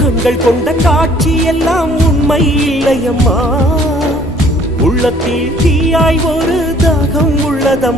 கண்கள் கொண்ட காட்சி எல்லாம் உண்மை இல்லையம்மா உள்ளத்தில் தீயாய் ஒரு தாகம் உள்ளதம்மா